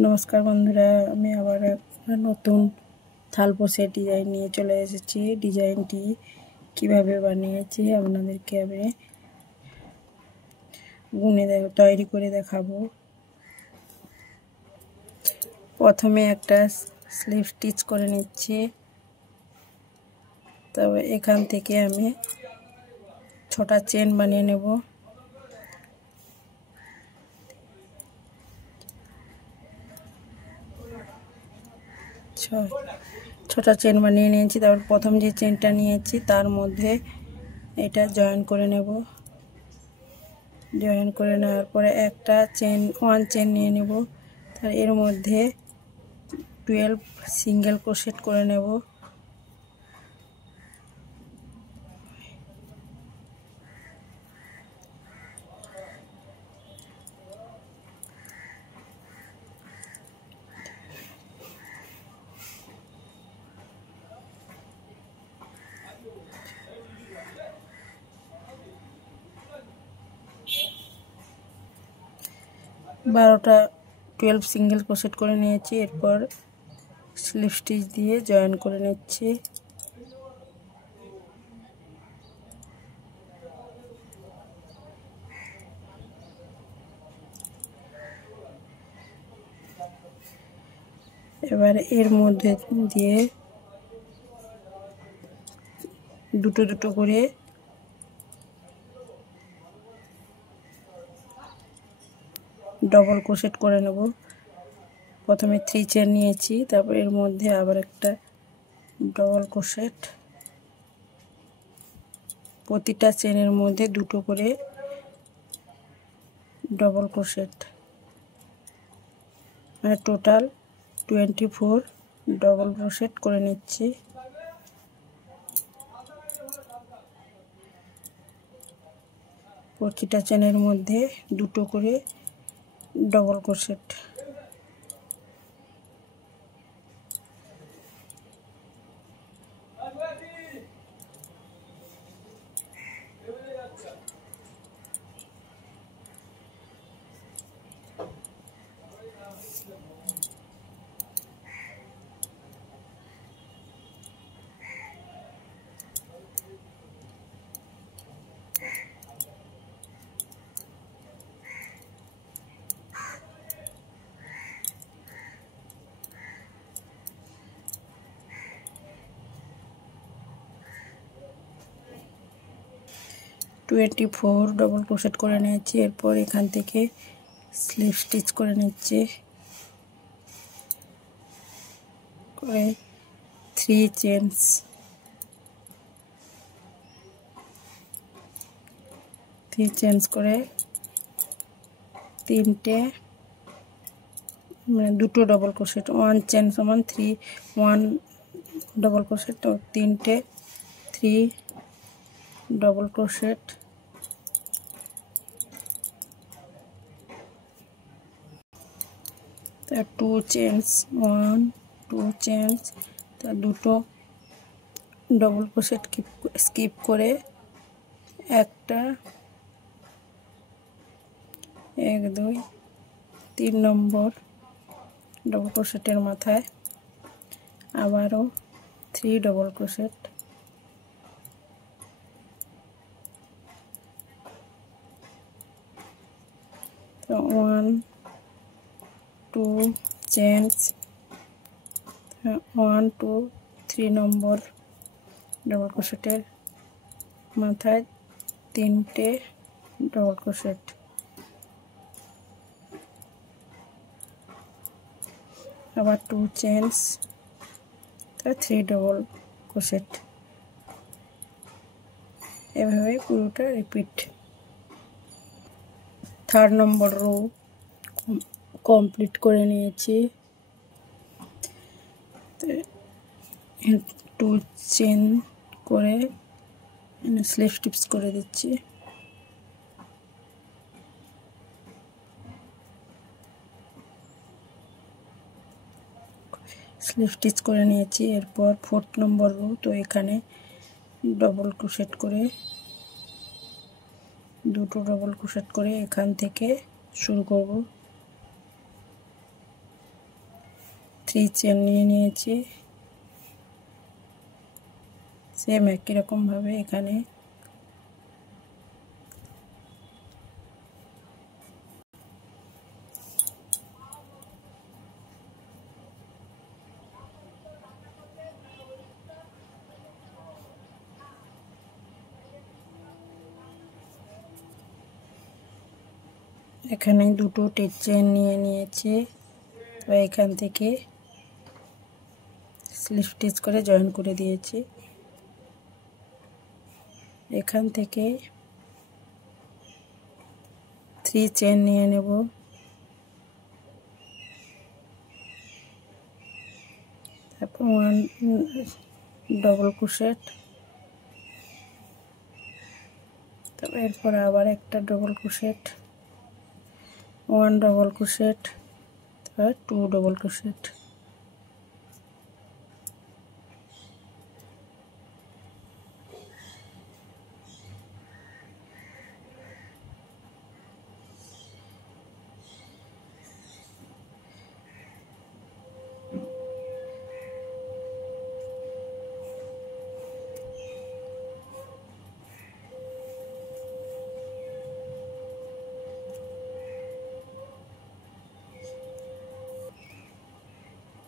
নমস্কার বন্ধুরা, আমি আবার একটা নতুন থালপোষের ডিজাইন নিয়ে চলে এসেছি। ডিজাইনটি কিভাবে বানিয়েছি আপনাদেরকে আমি তৈরি করে দেখাবো। প্রথমে একটা স্লিপ স্টিচ করে নিচ্ছি, তবে এখান থেকে আমি ছোটা চেন বানিয়ে নেব। ছোটা চেন বানিয়ে নিয়েছি। তারপর প্রথম যে চেনটা নিয়েছি তার মধ্যে এটা জয়েন করে নেব। জয়েন করে নেওয়ার পরে একটা ওয়ান চেন নিয়ে নেব। তার এর মধ্যে 12 সিঙ্গেল ক্রোশেট করে নেব। বারোটা 12 সিঙ্গেল ক্রোশেট করে নিয়েছি। এরপর স্লিপ স্টিচ দিয়ে জয়েন করে নিচ্ছি। এবার এর মধ্যে দিয়ে দুটো দুটো করে ডবল ক্রোশেট করে নেব। প্রথমে 3 চেন নিয়েছি, তারপর এর মধ্যে আবার একটা ডবল ক্রোশেট। প্রতিটা চেনের মধ্যে দুটো করে ডবল ক্রোশেট, মানে টোটাল 24 ডবল ক্রোশেট করে নিচ্ছি। প্রতিটা চেনের মধ্যে দুটো করে double crochet. Twenty 4 double crochet করে নিয়েছি। এরপর এখান থেকে স্লিপ স্টিচ করে নিচ্ছি। করে 3 চেঞ্জ করে তিনটে, মানে দুটো ডবল ক্রোশেট। 1 চেন সমান 1 ডবল ক্রোশেট, তো তিনটে 3 ডবল ক্রোশেট। তার 2 চেঞ্জ, 1 2 চেঞ্জ, তার দুটো ডবল ক্রোশেট স্কিপ করে একটা 1 2 3 নম্বর ডবল ক্রোশেটের মাথায় আবারও 3 ডবল ক্রোশেট। তো 1 2 চেঞ্জ, 1 2 3 নম্বর ডবল ক্রোশেটের মাথায় তিনটে ডবল ক্রোশেট। আবার 2 চেঞ্জ, 3 ডবল ক্রোশেট। এভাবে পুরোটা রিপিট। 3 নম্বর রো কমপ্লিট করে নিয়েছি। 2 চেন করে স্লিপ স্টিচ করে দিচ্ছি। স্লিপ স্টিচ করে নিয়েছি। এরপর 4 নম্বর রো, তো এখানে ডবল ক্রোশেট করে দুটো ডবল ক্রোশেট করে এখান থেকে শুরু করব। 3 চেন নিয়ে নিয়েছি। সেম একই রকম ভাবে এখানে দুটো চেন নিয়ে নিয়েছি। তো এখান থেকে স্লিপ স্টিচ করে জয়েন করে দিয়েছি। এখান থেকে 3 চেন নিয়ে নেব। তারপর 1 ডবল ক্রোশেট, তারপর এরপর আবার একটা ডবল ক্রোশেট, 1 ডবল ক্রোশেট, তারপর 2 ডবল ক্রোশেট।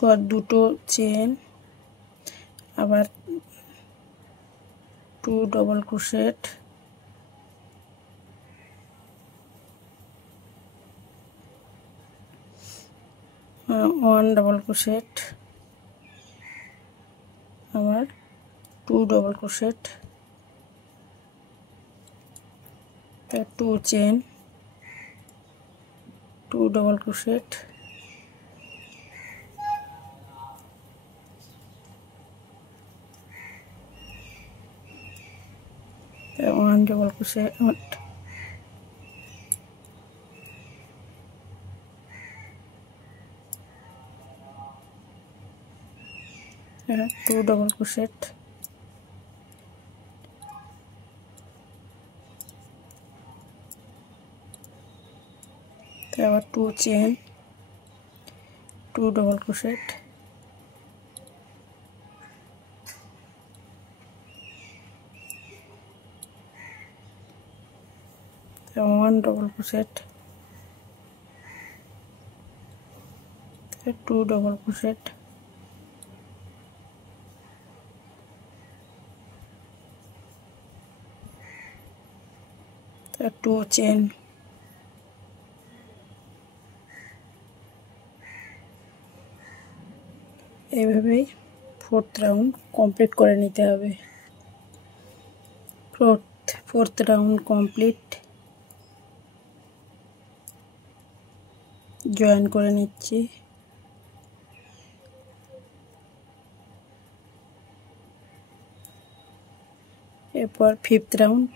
পর দুটো চেন, আবার 2 ডবল ক্রোশেট, 1 ডবল ক্রোশেট, আবার 2 double crochet, 2 chain, 2 double crochet, 1 double crochet, 2 double crochet, আবার 2 chain, 2 double crochet, 1 double crochet, 2 double crochet, 2 chain, এইভাবেই 4th রাউন্ড কমপ্লিট করে নিতে হবে। 4th রাউন্ড কমপ্লিট, জয়েন করে নিচ্ছি। এরপর 5th রাউন্ড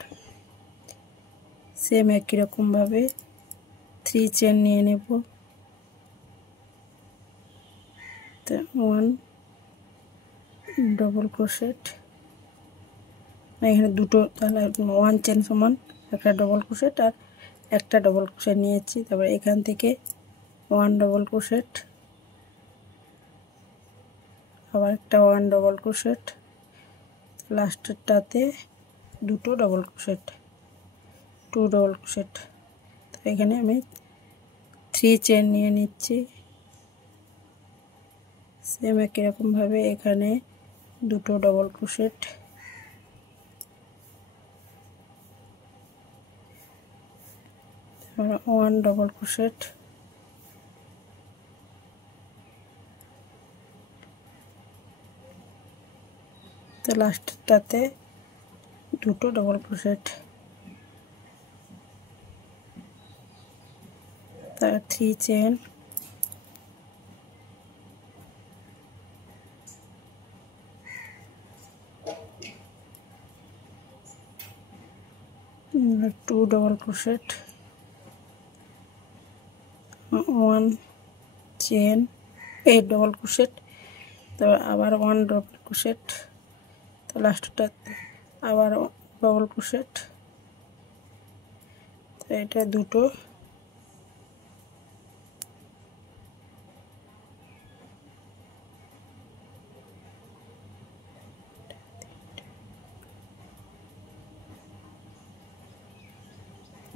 সেম একই রকম ভাবে 3 চেন নিয়ে নেব। 1 ডবল ক্রোশেট, এখানে দুটো, তাহলে 1 চেন সমান একটা ডবল ক্রোশেট আর একটা ডবল ক্রোশেট নিয়েছি। তারপর এখান থেকে 1 ডবল ক্রোশেট, আবার একটা 1 ডবল ক্রোশেট, লাস্টেরটাতে দুটো ডবল ক্রোশেট, 2 ডবল ক্রোশেট। তো এখানে আমি 3 চেন নিয়ে নিচ্ছি। সেম একই রকম ভাবে এখানে দুটো ডবল ক্রোশেট, আর 1 ডবল ক্রোশেট, তো লাস্টটাতে দুটো ডবল ক্রোশেট, তার 3 chain, two double crochet, 1 chain, 8 double crochet, তারপর আবার 1 ডবল ক্রোশেট, তো লাস্টটা আবার ডবল ক্রোশেট, তো এটা দুটো,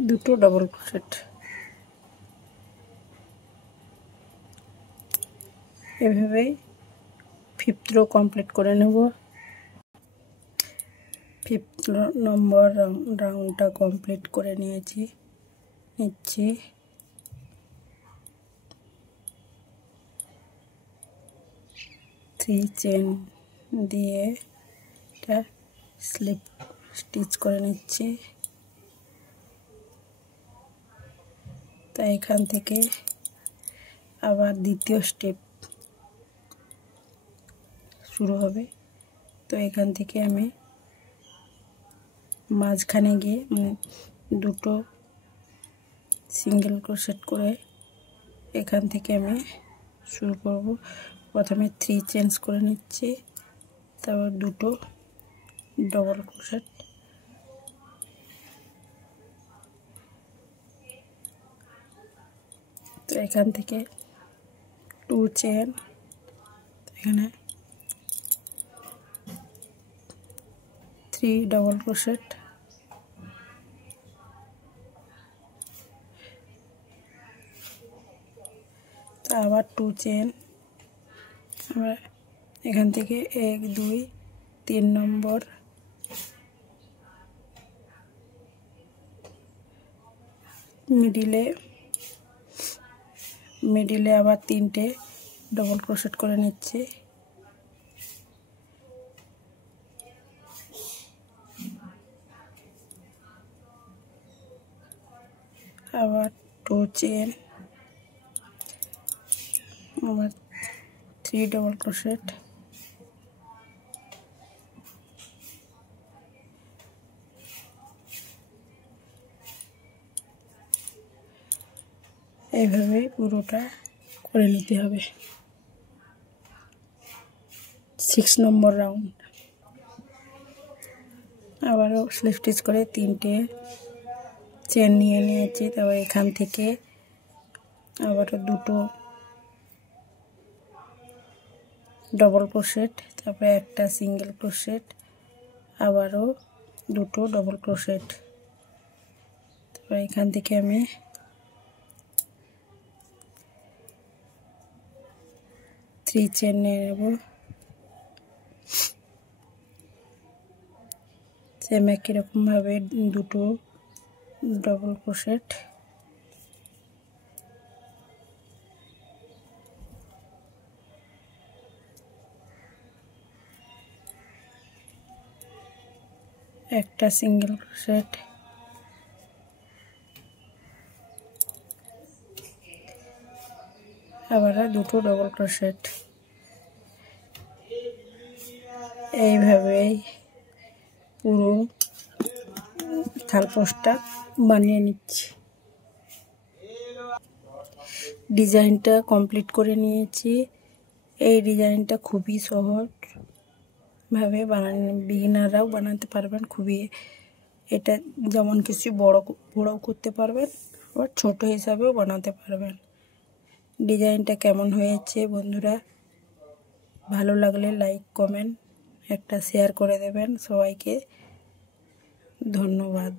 দুটো ডবল ক্রোশেট। এভাবেই 5th রো কমপ্লিট করে নেব। 5th নম্বর রাউন্ডটা কমপ্লিট করে নিচ্ছি 3 চেন দিয়ে এটা স্লিপ স্টিচ করে নিচ্ছি। তাই এখান থেকে আবার দ্বিতীয় স্টেপ শুরু হবে। তো এখান থেকে আমি মাঝখানে গিয়ে দুটো সিঙ্গেল ক্রোশেট করে এখান থেকে আমি শুরু করব। প্রথমে 3 চেঞ্জ করে নিচ্ছি, তারপর দুটো ডবল ক্রোশেট, তো এখান থেকে 2 চেন, এখানে 3 ডবল ক্রোশেট, আবার 2 চেন, আবার এখান থেকে 1 2 3 নম্বর মিডিলে আবার 3টে ডবল ক্রোশেট করে নিচ্ছি। আবার 2 চেন, আবার 3 ডবল ক্রোশেট, এইভাবে পুরোটা করে নিতে হবে। 6 নম্বর রাউন্ড আবারও স্লিপ স্টিচ করে 3টে চেন নিয়ে নিয়েছি। তারপর এখান থেকে আবারও দুটো ডবল ক্রোশেট, তারপরে একটা সিঙ্গেল ক্রোশেট, আবারও দুটো ডবল ক্রোশেট, তারপর এখান থেকে আমি 3 চেন নিয়ে নেব। সেম একই রকমভাবে দুটো ডবল ক্রোশেট, একটা সিঙ্গেল ক্রোশেট, আবার দুটো ডবল ক্রোশেট। এইভাবেই পুরো থালপোস্টটা বানিয়ে নিচ্ছি। ডিজাইনটা কমপ্লিট করে নিয়েছি। এই ডিজাইনটা খুবই সহজভাবে বিগিনাররাও বানাতে পারবেন। এটা যেমন কিছু বড় করতে পারবেন, আবার ছোট হিসাবেও বানাতে পারবেন। ডিজাইনটা কেমন হয়েছে বন্ধুরা, ভালো লাগলে লাইক কমেন্ট একটা শেয়ার করে দেবেন। সবাইকে ধন্যবাদ।